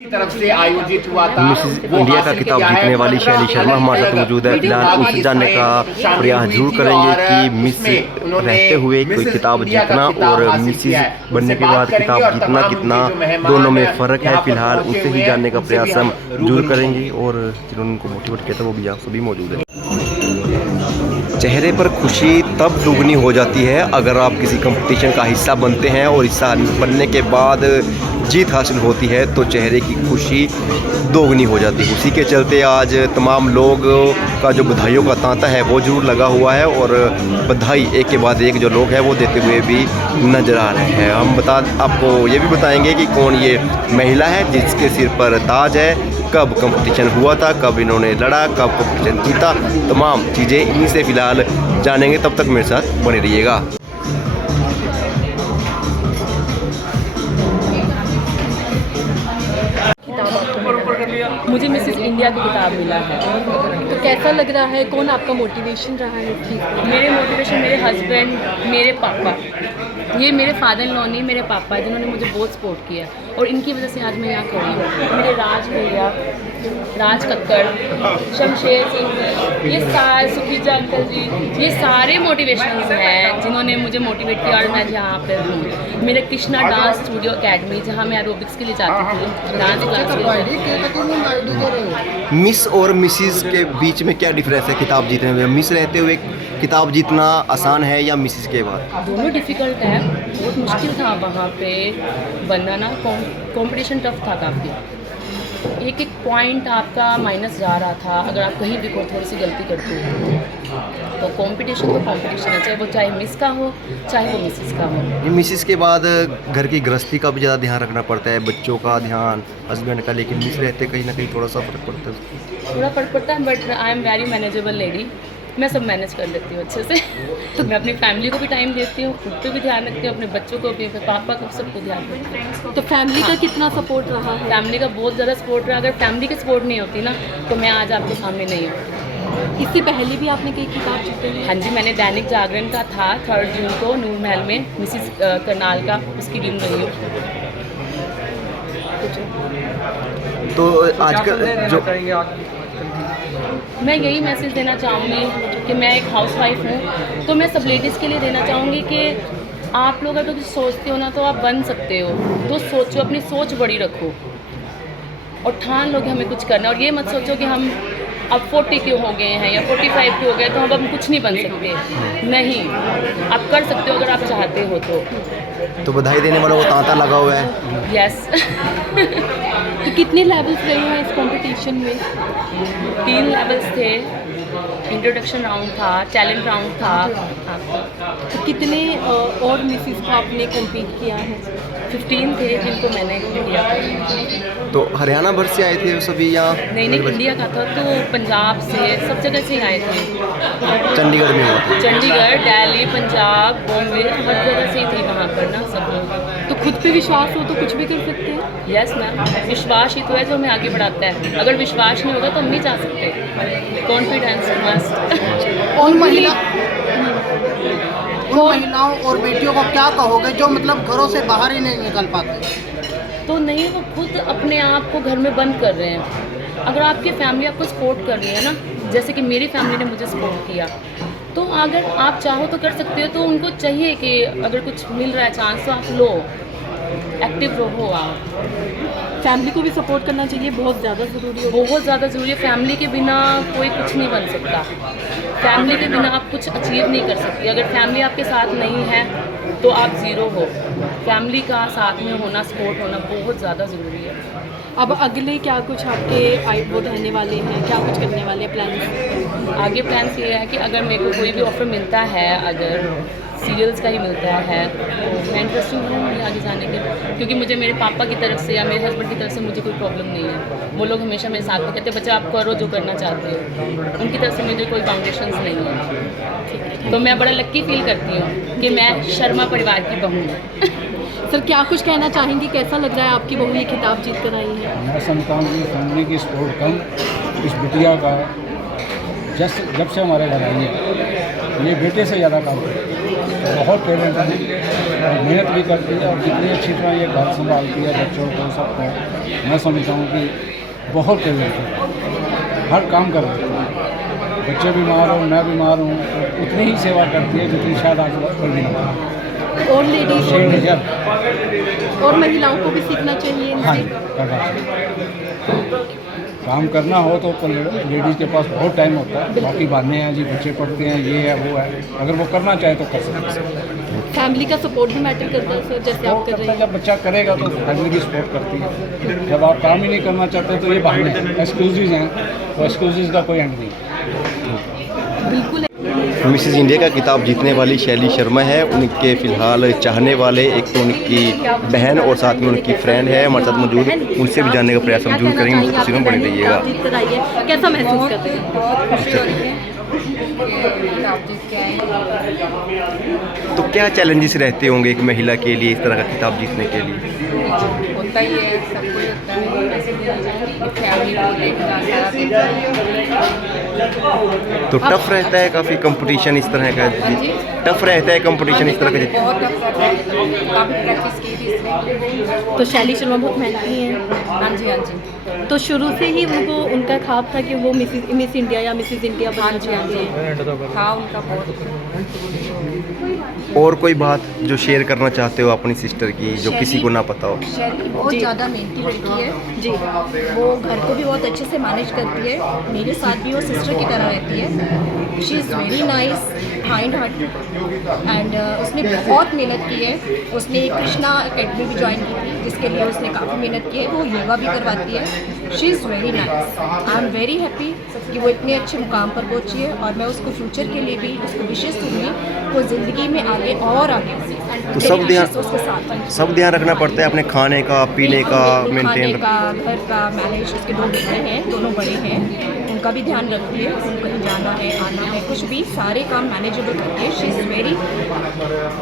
तरफ से आयोजित हुआ था। मिसेस इंडिया का खिताब जीतने वाली शैली शर्मा हमारे साथ मौजूद है। फिलहाल उनसे जानने का प्रयास जरूर करेंगे कि मिस रहते हुए कोई खिताब जीतना और मिसेस बनने के बाद खिताब जीतना कितना दोनों में फ़र्क है। फिलहाल उनसे ही जानने का प्रयास हम जरूर करेंगे और जिन्होंने उनको मोटिवेट किया था वो भी यहाँ सभी मौजूद है। चेहरे पर खुशी तब दुगनी हो जाती है अगर आप किसी कंपटीशन का हिस्सा बनते हैं और हिस्सा बनने के बाद जीत हासिल होती है तो चेहरे की खुशी दोगुनी हो जाती है। उसी के चलते आज तमाम लोग का जो बधाइयों का तांता है वो जरूर लगा हुआ है और बधाई एक के बाद एक जो लोग हैं वो देते हुए भी नज़र आ रहे हैं। हम आपको ये भी बताएंगे कि कौन ये महिला है जिसके सिर पर ताज है, कब कंपटीशन हुआ था, कब इन्होंने लड़ा, कब कंपटीशन जीता, तमाम चीज़ें इन्हीं से फ़िलहाल जानेंगे। तब तक मेरे साथ बने रहिएगा। मुझे मिसेस इंडिया की किताब मिला है। तो कैसा लग रहा है, कौन आपका मोटिवेशन रहा है इस चीज़ में? मेरे मोटिवेशन मेरे हस्बैंड, मेरे पापा, ये मेरे फादर इन लॉ नहीं, मेरे पापा जिन्होंने मुझे बहुत सपोर्ट किया और इनकी वजह से आज मैं यहाँ खड़ी हूँ। मेरे राज भैया, राज कक्कड़, शमशेर सिंह, ये सारे सुखीजा अंकल जी, ये सारे मोटिवेशनल्स हैं जिन्होंने मुझे मोटिवेट किया और मैं यहाँ पर हूँ। मेरे कृष्णा डांस स्टूडियो अकेडमी जहाँ मैं एरोबिक्स के लिए जाती थी, डांस क्लास के लिए। मिस और मिसिस के बीच में क्या डिफरेंस है किताब जीतने में? मिस रहते हुए किताब जीतना आसान है या मिसिस के बाद? दोनों डिफ़िकल्ट है, बहुत मुश्किल था वहाँ पे बनना ना, कंपटीशन टफ था काफ़ी। एक एक पॉइंट आपका माइनस जा रहा था अगर आप कहीं भी थोड़ी सी गलती करते हो। तो कंपटीशन है, चाहे मिस का हो चाहे वो मिसिस का हो। ये मिसिस के बाद घर की गृहस्थी का भी ज़्यादा ध्यान रखना पड़ता है, बच्चों का ध्यान, हस्बैंड का, लेकिन मिस रहते कहीं ना कहीं थोड़ा सा फ़र्क पड़ता है। थोड़ा फ़र्क पड़ता है but I am very manageable lady, मैं सब मैनेज कर लेती हूँ अच्छे से। तो मैं अपनी फैमिली को भी टाइम देती हूँ, खुद पे भी ध्यान रखती हूँ, अपने बच्चों को भी, अपने पापा को, सबको ध्यान रखती हूँ। तो फैमिली का कितना सपोर्ट रहा है? फैमिली का बहुत ज़्यादा सपोर्ट रहा। अगर फैमिली की सपोर्ट नहीं होती ना तो मैं आज आपके सामने नहीं होती। इससे पहले भी आपने कई किताब जीते हैं? हाँ जी, मैंने दैनिक जागरण का था 3 जून को नूर महल में मिसिस करनाल का, उसकी विन रही हूँ। तो आजकल जो मैं यही मैसेज देना चाहूँगी कि मैं एक हाउसवाइफ हूँ, तो मैं सब लेडीज़ के लिए देना चाहूँगी कि आप लोग अगर कुछ सोचते हो ना तो आप बन सकते हो। तो सोचो, अपनी सोच बड़ी रखो और ठान लो कि हमें कुछ करना। और ये मत सोचो कि हम अब 40 के हो गए हैं या 45 के हो गए तो हम कुछ नहीं बन सकते। नहीं, आप कर सकते हो अगर आप चाहते हो तो बधाई देने वालों को तांता लगा हुआ है। यस। तो कितने लेवल्स रहे हैं इस कंपटीशन में? 3 लेवल्स थे, इंट्रोडक्शन राउंड था, टैलेंट राउंड था। तो कितने और मिसेस को आपने कम्पीट किया है? 15 थे जिनको मैंने किया। तो हरियाणा भर से आए थे वो सभी या नहीं, इंडिया का था, तो पंजाब से, सब जगह से आए थे। चंडीगढ़ में हुआ था? चंडीगढ़, दिल्ली, पंजाब, बॉम्बे, हर जगह से ही थी वहाँ पर ना सब लोग। तो खुद पे विश्वास हो तो कुछ भी कर सकते हैं? यस मैम, विश्वास ही तो है जो हमें आगे बढ़ाता है। अगर विश्वास नहीं होगा तो हम नहीं जा सकते। Confidence must. उन महिलाओं और बेटियों को क्या कहोगे जो मतलब घरों से बाहर ही नहीं निकल पाते? तो नहीं, वो खुद अपने आप को घर में बंद कर रहे हैं। अगर आपकी फैमिली आपको सपोर्ट कर रही है ना, जैसे कि मेरी फैमिली ने मुझे सपोर्ट किया, तो अगर आप चाहो तो कर सकते हो। तो उनको चाहिए कि अगर कुछ मिल रहा है चांस तो आप लो, एक्टिव रहो आप। फैमिली को भी सपोर्ट करना चाहिए, बहुत ज़्यादा ज़रूरी है। बहुत ज़्यादा ज़रूरी है। फैमिली के बिना कोई कुछ नहीं बन सकता। फैमिली के बिना आप कुछ अचीव नहीं कर सकते। अगर फैमिली आपके साथ नहीं है तो आप ज़ीरो हो। फैमिली का साथ में होना, सपोर्ट होना बहुत ज़्यादा ज़रूरी है। अब अगले क्या कुछ आपके वो रहने वाले हैं, क्या कुछ करने वाले हैं प्लान? आगे प्लान्स ये है कि अगर मेरे को कोई भी ऑफ़र मिलता है, अगर सीरियल्स का ही मिलता है तो मैं इंटरेस्टेड हूँ आगे जाने के, क्योंकि मुझे मेरे पापा की तरफ से या मेरे हस्बैंड की तरफ से मुझे कोई प्रॉब्लम नहीं है। वो लोग हमेशा मेरे साथ में कहते हैं बच्चा आप करो जो करना चाहते हो। उनकी तरफ से मुझे कोई बाउंडेशंस नहीं है। तो मैं बड़ा लक्की फील करती हूँ कि मैं शर्मा परिवार की बहू हूँ। सर क्या कुछ कहना चाहेंगी, कैसा लग रहा है आपकी बहू ये खिताब जीत कर आई है? मैं समझता हूँ कि फैमिली की सपोर्ट कम, इस बिटिया का जब से हमारे घर आई है ये बेटे से ज़्यादा काम करती है। बहुत टैलेंट है और मेहनत भी करती है और जितनी अच्छी तरह ये घर संभालती है बच्चों को सबको, मैं समझता हूँ कि बहुत टैलेंट है, हर काम कर देती है। बच्चे बीमार हो, मैं बीमार हूँ, तो उतनी ही सेवा करती है जितनी शायद आज कोई भी ना करे। और लेडीज हाँ, और महिलाओं को भी सीखना चाहिए इनसे। करना चाहिए। काम करना हो तो लेडीज़ के पास बहुत टाइम होता है, बाकी बहाने हैं जी, बच्चे पढ़ते हैं, ये है वो है, अगर वो करना चाहे तो कर सकते हैं। फैमिली का सपोर्ट भी मैटर करता है सर, जैसे आप कर रहे हैं। जब बच्चा करेगा तो फैमिली भी सपोर्ट करती है, जब आप काम ही नहीं करना चाहते तो ये बहाने हैं, एक्सक्यूजेज हैं, तो एक्सक्यूजेज का कोई एंड नहीं है। बिल्कुल। मिसेस इंडिया का खिताब जीतने वाली शैली शर्मा है, उनके फ़िलहाल चाहने वाले एक तो उनकी बहन और साथ में उनकी फ्रेंड है हमारे साथ मौजूद, उनसे भी जानने का प्रयास हम जरूर करेंगे। तस्वीरों बने रहिएगा। कैसा महसूस करते हैं? तो क्या चैलेंजेस रहते होंगे एक महिला के लिए इस तरह का खिताब जीतने के लिए? होता ही है, सब कुछ होता है, फैमिली को लेकर तो टफ रहता है काफ़ी कंपटीशन इस तरह का, टफ रहता है कंपटीशन इस तरह का। बहुत टफ है, काफ़ी प्रैक्टिस की थी इसमें। तो शैली शर्मा बहुत मेहनती हैं। हाँ जी, हाँ जी। तो शुरू से ही उनको उनका ख्वाब था कि वो मिस इंडिया या मिसेस इंडिया हाँ बनना जी, हाँ चाहती जी। हैं। हाँ, उनका बहुत। और कोई बात जो शेयर करना चाहते हो अपनी सिस्टर की जो किसी को ना पता हो? शैली बहुत ज़्यादा मेहनती लड़की है जी, वो घर को भी बहुत अच्छे से मैनेज करती है, मेरे साथ भी वो सिस्टर की तरह रहती है। She is very nice, kind hearted and उसने बहुत मेहनत की है। उसने कृष्णा अकेडमी भी ज्वाइन की थी जिसके लिए उसने काफ़ी मेहनत की है, वो योगा भी करवाती है। She is very nice, I am very happy कि वो इतने अच्छे मुकाम पर पहुंची है और मैं उसको फ्यूचर के लिए भी उसको विशेष दूँगी वो ज़िंदगी में आगे और आगे तो सब ध्यान रखना पड़ता है अपने खाने का, पीने का, मेंटेन का, घर का मैनेज। उसके 2 बेटे हैं, दोनों बड़े हैं, उनका भी ध्यान रखती है। उनको कहीं जाना है, आना है, कुछ भी सारे काम मैनेजेबल करती है। She is very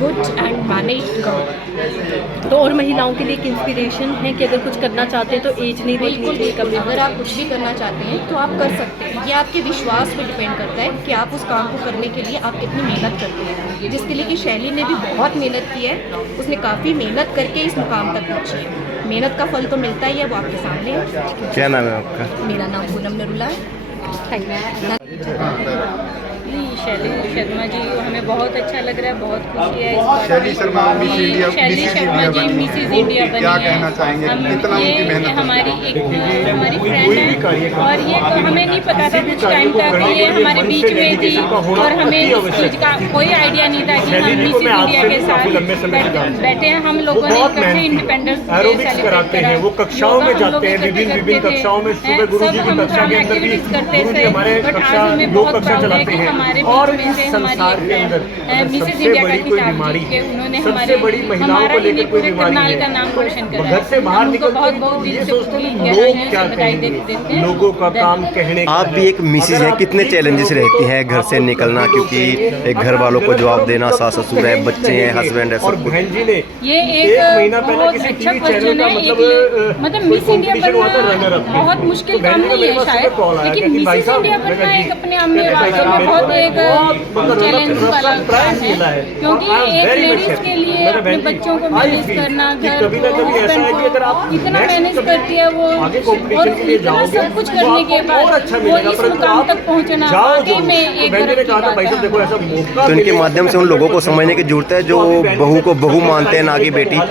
good and managed girl. तो और महिलाओं के लिए एक इंस्पिरेशन है कि अगर कुछ करना चाहते हैं तो एज नहीं देखनी बिल्कुल चाहिए कभी। अगर आप कुछ भी करना चाहते हैं तो आप कर सकते हैं। ये आपके विश्वास पे डिपेंड करता है कि आप उस काम को करने के लिए आप कितनी मेहनत करते हैं, जिसके लिए कि शैली ने भी बहुत मेहनत की है। उसने काफ़ी मेहनत करके इस मुकाम तक पहुँची है। मेहनत का फल तो मिलता ही है, वो आपके सामने है। क्या नाम है आपका? मेरा नाम पूनम नरूला है। शैली शर्मा जी, हमें बहुत अच्छा लग रहा है, बहुत खुशी है इस बात की। शैली शर्मा जी मिसेस इंडिया बनी है। क्या कहना चाहेंगे? कितना उनकी मेहनत हमारी फ्रेंड है और ये तो हमें नहीं पता था कुछ टाइम तक, ये हमारे बीच में थी और हमें इस चीज़ का कोई आइडिया नहीं था कि हम मिसेस इंडिया के साथ बैठे हैं। हम लोगों ने इकट्ठे इंडिपेंडेंस डे सेलिब्रेट करा। वो कक्षाओं में जाते हैं, विभिन्न कक्षाओं में, सुबह गुरुजी की कक्षा के अंदर भी गुरुजी हमारे कक्षा योग कक्षा चलाते हैं। और इस संसार के अंदर सबसे बड़ी कोई बीमारी है, सबसे बड़ी महिलाओं को लेकर कोई बीमारी का नाम रोशन है, घर से बाहर निकल ये सोचते हैं लोग क्या कहेंगे, लोगों का काम कहने। आप भी एक मिसेज हैं, कितने चैलेंजेस रहती हैं घर से निकलना, क्योंकि एक घर वालों को जवाब देना, सास ससुर है, बच्चे हैं, हस्बैंड है, और सब कुछ। बहन जी ने ये एक महीना पहले किसी टीवी चैनल का मतलब मिस इंडिया बनना बहुत मुश्किल काम नहीं है शायद, लेकिन मिसेस इंडिया बनना एक अपने आप में बहुत एक चैलेंज वाला काम है, क्योंकि एक लेडीज के लिए अपने बच्चों को मैनेज करना, घर को इतना मैनेज करती है वो, और इतना सब कुछ करने के बाद वो इस मुकाम तक पहुंचना वाकई में एक गर्व की बात है। तो इनके माध्यम से उन लोगों को समझने की जरूरत है जो बहू को बहू मानते हैं, ना कि बेटी। हाँ,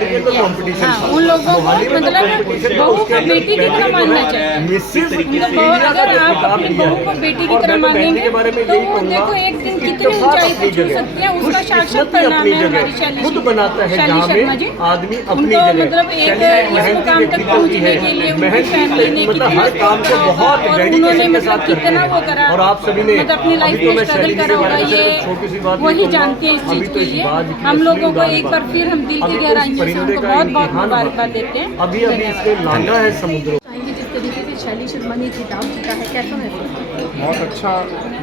उन लोगों को मतलब बहू को बेटी की तरह मानना चाहिए। अगर आप अपनी बहू को बेटी की तरह मानेंगे तो वो देखो एक दिन कितनी ऊंचाई पे छू सकते हैं, उसका साक्षात परिणाम है हमारी शैली शर्मा जी। उनको मतलब एक इस मुकाम तक पहुंचने के लिए उनकी फैमिली ने कितना और उन्होंने मतलब कितना वो करा, और आप सभी ने मतलब अपनी लाइफ में स्ट्रगल करा होगा, ये वही जानते हैं इस चीज़ के लिए। हम लोगों को एक बार फिर हम दिल की गहराइयों से उनको बहुत बहुत मुबारकबाद देते हैं। अभी इसके लांगा है समुद्र। जिस तरीके से शैली शर्मा ने खिताब जीता है, कैसा महसूस? बहुत अच्छा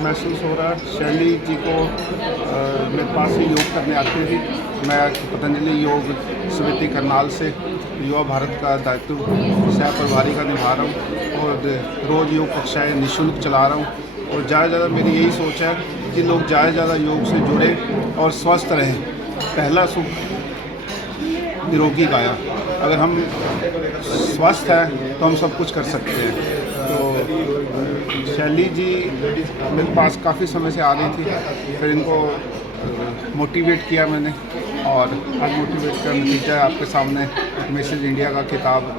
महसूस हो रहा है। शैली जी को मेरे पास ही योग करने आते थे। मैं पतंजलि योग समिति करनाल से युवा भारत का दायित्व सह प्रभारी का निभा रहा हूँ और रोज़ योग कक्षाएँ निःशुल्क चला रहा हूँ। और ज़्यादा मेरी यही सोच है कि लोग ज़्यादा से ज़्यादा योग से जुड़े और स्वस्थ रहें। पहला सुख निरोगी काया। अगर हम स्वस्थ हैं तो हम सब कुछ कर सकते हैं। तो शैली जी मेरे पास काफ़ी समय से आ रही थी, फिर इनको मोटिवेट किया मैंने और आज मोटिवेट का नतीजा आपके सामने मिसेज इंडिया का खिताब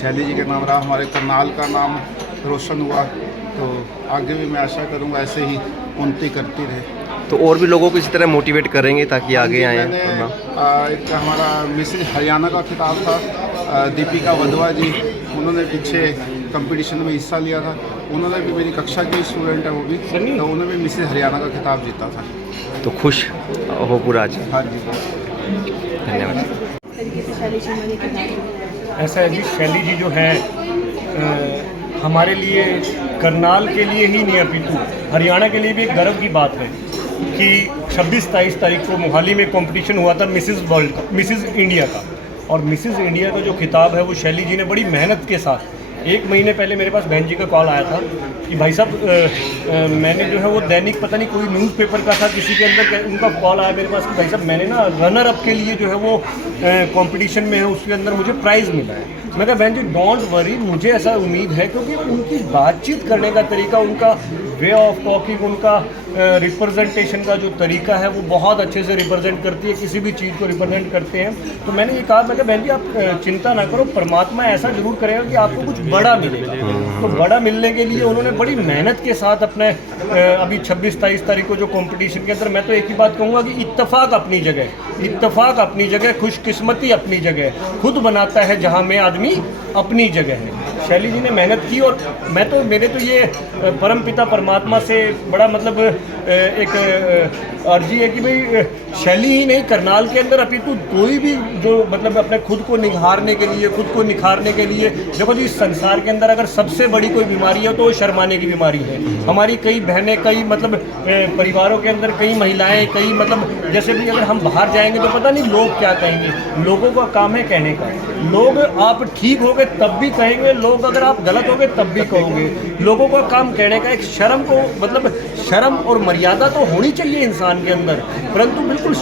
शैली जी के नाम रहा। हमारे करनाल का नाम रोशन हुआ। तो आगे भी मैं आशा करूँगा ऐसे ही उन्नति करती रहे। तो और भी लोगों को इसी तरह मोटिवेट करेंगे ताकि आगे आए। एक हमारा मिसेज हरियाणा का खिताब था, दीपिका वधवा जी, उन्होंने पीछे कंपटीशन में हिस्सा लिया था। उन्होंने भी, मेरी कक्षा की स्टूडेंट है वो भी, तो उन्होंने भी मिसेज हरियाणा का खिताब जीता था। तो खुश हो पूरा आज। हाँ जी, धन्यवाद। ऐसा है जी, शैली जी जो है हमारे लिए, करनाल के लिए ही नहीं अपितु हरियाणा के लिए भी एक गर्व की बात है कि 26-23 तारीख को मोहाली में कंपटीशन हुआ था मिसेस इंडिया का। और मिसेस इंडिया का जो खिताब है वो शैली जी ने बड़ी मेहनत के साथ, 1 महीने पहले मेरे पास बहन जी का कॉल आया था कि भाई साहब मैंने जो है वो दैनिक पता नहीं कोई न्यूज़पेपर का था, किसी के अंदर उनका कॉल आया मेरे पास कि भाई साहब मैंने ना रनर अप के लिए जो है वो कंपटीशन में है, उसके अंदर मुझे प्राइज़ मिला है। मैं कहा बहन जी डोंट वरी, मुझे ऐसा उम्मीद है क्योंकि उनकी बातचीत करने का तरीका, उनका वे ऑफ टॉकिंग, उनका रिप्रेजेंटेशन का जो तरीका है वो बहुत अच्छे से रिप्रेजेंट करती है, किसी भी चीज़ को रिप्रेजेंट करते हैं। तो मैंने ये कहा, मैं कहा बहन जी आप चिंता ना करो, परमात्मा ऐसा जरूर करेगा कि आपको कुछ बड़ा मिलेगा। तो बड़ा मिलने के लिए उन्होंने बड़ी मेहनत के साथ अपने अभी 26-23 तारीख को जो कंपटीशन के अंदर, मैं तो एक ही बात कहूँगा कि इत्तेफाक अपनी जगह, इत्तेफाक अपनी जगह, खुशकिस्मती अपनी जगह, खुद बनाता है जहाँ में आदमी अपनी जगह है। शैली जी ने मेहनत की और मैं तो, मेरे तो ये परमपिता परमात्मा से बड़ा मतलब एक अर्जी है कि भाई शैली ही नहीं, करनाल के अंदर अपितु कोई भी जो मतलब अपने खुद को निखारने के लिए, खुद को निखारने के लिए, देखो जी इस संसार के अंदर अगर सबसे बड़ी कोई बीमारी है तो वो शर्माने की बीमारी है। हमारी कई बहनें, कई मतलब परिवारों के अंदर कई महिलाएं, कई मतलब जैसे भी अगर हम बाहर जाएंगे तो पता नहीं लोग क्या कहेंगे। लोगों का काम है कहने का, लोग आप ठीक होगे तब भी कहेंगे, लोग अगर आप गलत होगे तब भी कहोगे। लोगों का काम कहने का, एक शर्म को मतलब शर्म और मर्यादा तो होनी चाहिए इंसान के अंदर, परंतु बिल्कुल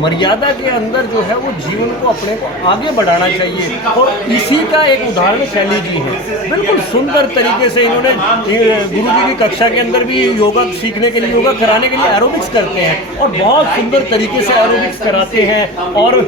मर्यादा के अंदर जो है वो जीवन को अपने को आगे बढ़ाना चाहिए। और इसी का एक उदाहरण शैली जी है। बिल्कुल सुंदर तरीके से इन्होंने गुरुजी की कक्षा के अंदर भी योगा सीखने के लिए, योगा कराने के लिए एरोबिक्स करते हैं और बहुत सुंदर तरीके से एरोबिक्स कराते हैं। और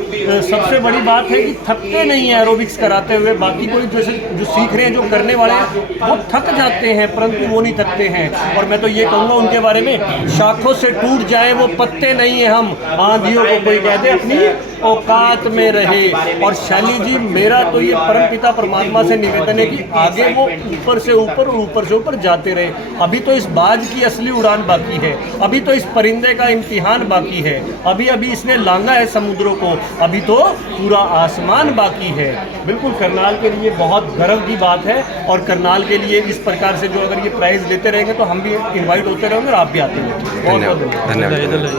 सबसे बड़ी बात है कि थकते नहीं है एरोबिक्स कराते हुए। बाकी कोई जैसे जो सीख रहे हैं, जो करने वाले हैं वो थक जाते हैं, परंतु वो नहीं थकते हैं। और मैं तो ये कहूँगा उनके बारे में, शाखों से टूट जाए वो पत्ते नहीं है हम, आंधियों को कोई कहते अपनी औकात में रहे। और शैली जी, मेरा तो ये परमपिता परमात्मा से निवेदन है कि आगे वो ऊपर से ऊपर और ऊपर से ऊपर जाते रहे। अभी तो इस बाज की असली उड़ान बाकी है, अभी तो इस परिंदे का इम्तिहान बाकी है, अभी अभी इसने लांगा है समुद्रों को, अभी तो पूरा आसमान बाकी है। बिल्कुल करनाल के लिए बहुत गर्व की बात है। और करनाल के लिए इस प्रकार से जो अगर ये प्राइज़ लेते रहेंगे तो हम भी इन्वाइट होते रहेंगे और आप भी आते रहेंगे। धन्यवाद।